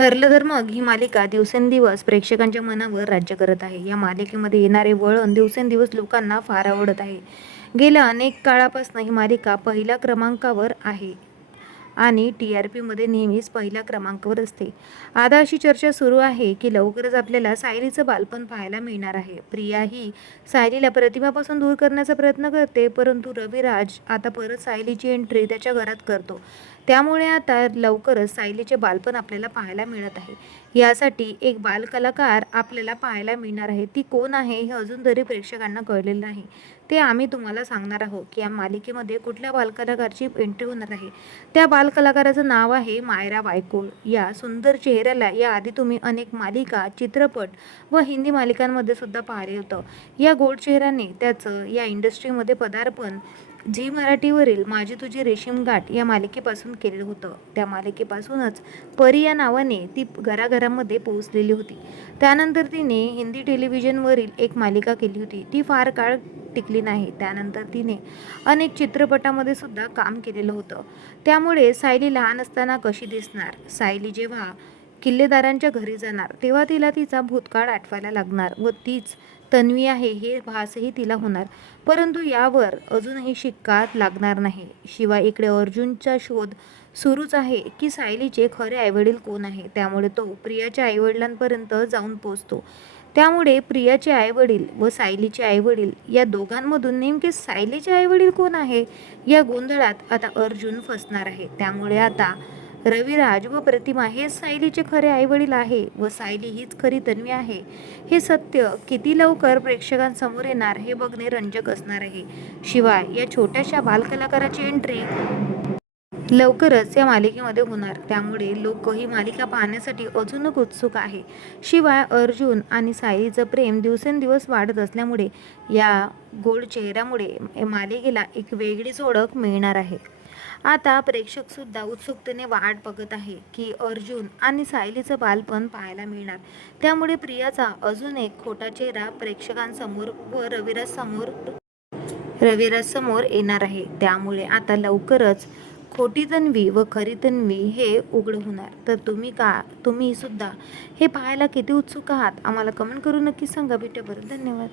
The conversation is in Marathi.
ठरलं तर मग ही मालिका दिवसेंदिवस प्रेक्षकांच्या मनावर राज्य करत आहे. या मालिकेमध्ये येणारे वळण दिवसेंदिवस लोकांना फार आवडत आहे. गेल्या अनेक काळापासून ही मालिका पहिल्या क्रमांकावर आहे. आणि टी आर पीमध्ये नेहमीच पहिल्या क्रमांकावर असते. आता अशी चर्चा सुरू आहे की लवकरच आपल्याला सायलीचं बालपण पाहायला मिळणार आहे. प्रिया ही सायलीला प्रतिभापासून दूर करण्याचा प्रयत्न करते परंतु रविराज आता परत सायलीची एंट्री त्याच्या घरात करतो. त्यामुळे आता लवकरच सायलीचे बालपण आपल्याला पाहायला मिळत आहे. यासाठी एक बालकलाकार आपल्याला पाहायला मिळणार आहे. ती कोण आहे हे अजून तरी प्रेक्षकांना कळलेलं नाही. ते आम्ही तुम्हाला सांगणार आहोत की या मालिकेमध्ये कुठल्या बालकलाकारची एंट्री होणार आहे. त्या बालकलाकाराचं नाव आहे मायरा वायकोळ. या सुंदर चेहऱ्याला याआधी तुम्ही अनेक मालिका चित्रपट व हिंदी मालिकांमध्ये सुद्धा पाहिले होतं. या गोड चेहऱ्याने त्याचं या इंडस्ट्रीमध्ये पदार्पण झी मराठीवरील माझी तुझी रेशीम गाठ या मालिकेपासून केलेलं होतं. त्या मालिकेपासूनच परी या नावाने ती घराघरामध्ये पोहोचलेली होती. त्यानंतर तिने हिंदी टेलिव्हिजनवरील एक मालिका केली होती. ती फार काळ टिकली नाही. त्यानंतर तिने अनेक चित्रपटामध्ये सुद्धा काम केलेलं होतं. त्यामुळे सायली लहान असताना कशी दिसणार? सायली जेव्हा किल्लेदारांच्या घरी जाणार तेव्हा तिला तिचा भूतकाळ आठवायला लागणार व तीच तन्वी आहे हे भासही तिला होणार. परंतु यावर अजूनही शिक्का लागणार नाही. शिवाय इकडे अर्जुनचा शोध सुरूच आहे की सायलीचे खरे आईवडील कोण आहे? त्यामुळे तो प्रियाच्या आईवडिलांपर्यंत जाऊन पोचतो त्यामुळे प्रियाचे आईवडील व सायलीचे आईवडील या दोघांमधून नेमके सायलीचे आईवडील कोण आहे? या गोंधळात आता अर्जुन फसणार आहे. त्यामुळे आता रविराज व प्रतिमा हे सायलीचे खरे आईवडील आहे व सायली हीच खरी तन्वी आहे. हे सत्य किती लवकर प्रेक्षकांसमोर येणार हे बघणे रंजक असणार आहे. शिवाय या छोट्याशा बालकलाकाराची एंट्री लवकरच या मालिकेमध्ये होणार. त्यामुळे लोक ही मालिका पाहण्यासाठी अजूनच उत्सुक आहे. शिवाय अर्जुन आणि सायलीचं प्रेम दिवसेंदिवस वाढत असल्यामुळे या गोड चेहऱ्यामुळे मालिकेला एक वेगळीच ओळख मिळणार आहे. आता प्रेक्षक सुद्धा उत्सुकतेने वाट बघत आहे की अर्जुन आणि सायलीचं बालपण पाहायला मिळणार. त्यामुळे प्रियाचा अजून एक खोटा चेहरा प्रेक्षकांसमोर व रविराज समोर रविराज समोर येणार आहे. त्यामुळे आता लवकरच खोटी तन्वी व खरी तन्वी हे उघड होणार. तर तुम्ही का तुम्ही सुद्धा हे पाहायला किती उत्सुक आहात? आम्हाला कमेंट करून नक्की सांगा. भेटेपर्यंत बरं धन्यवाद.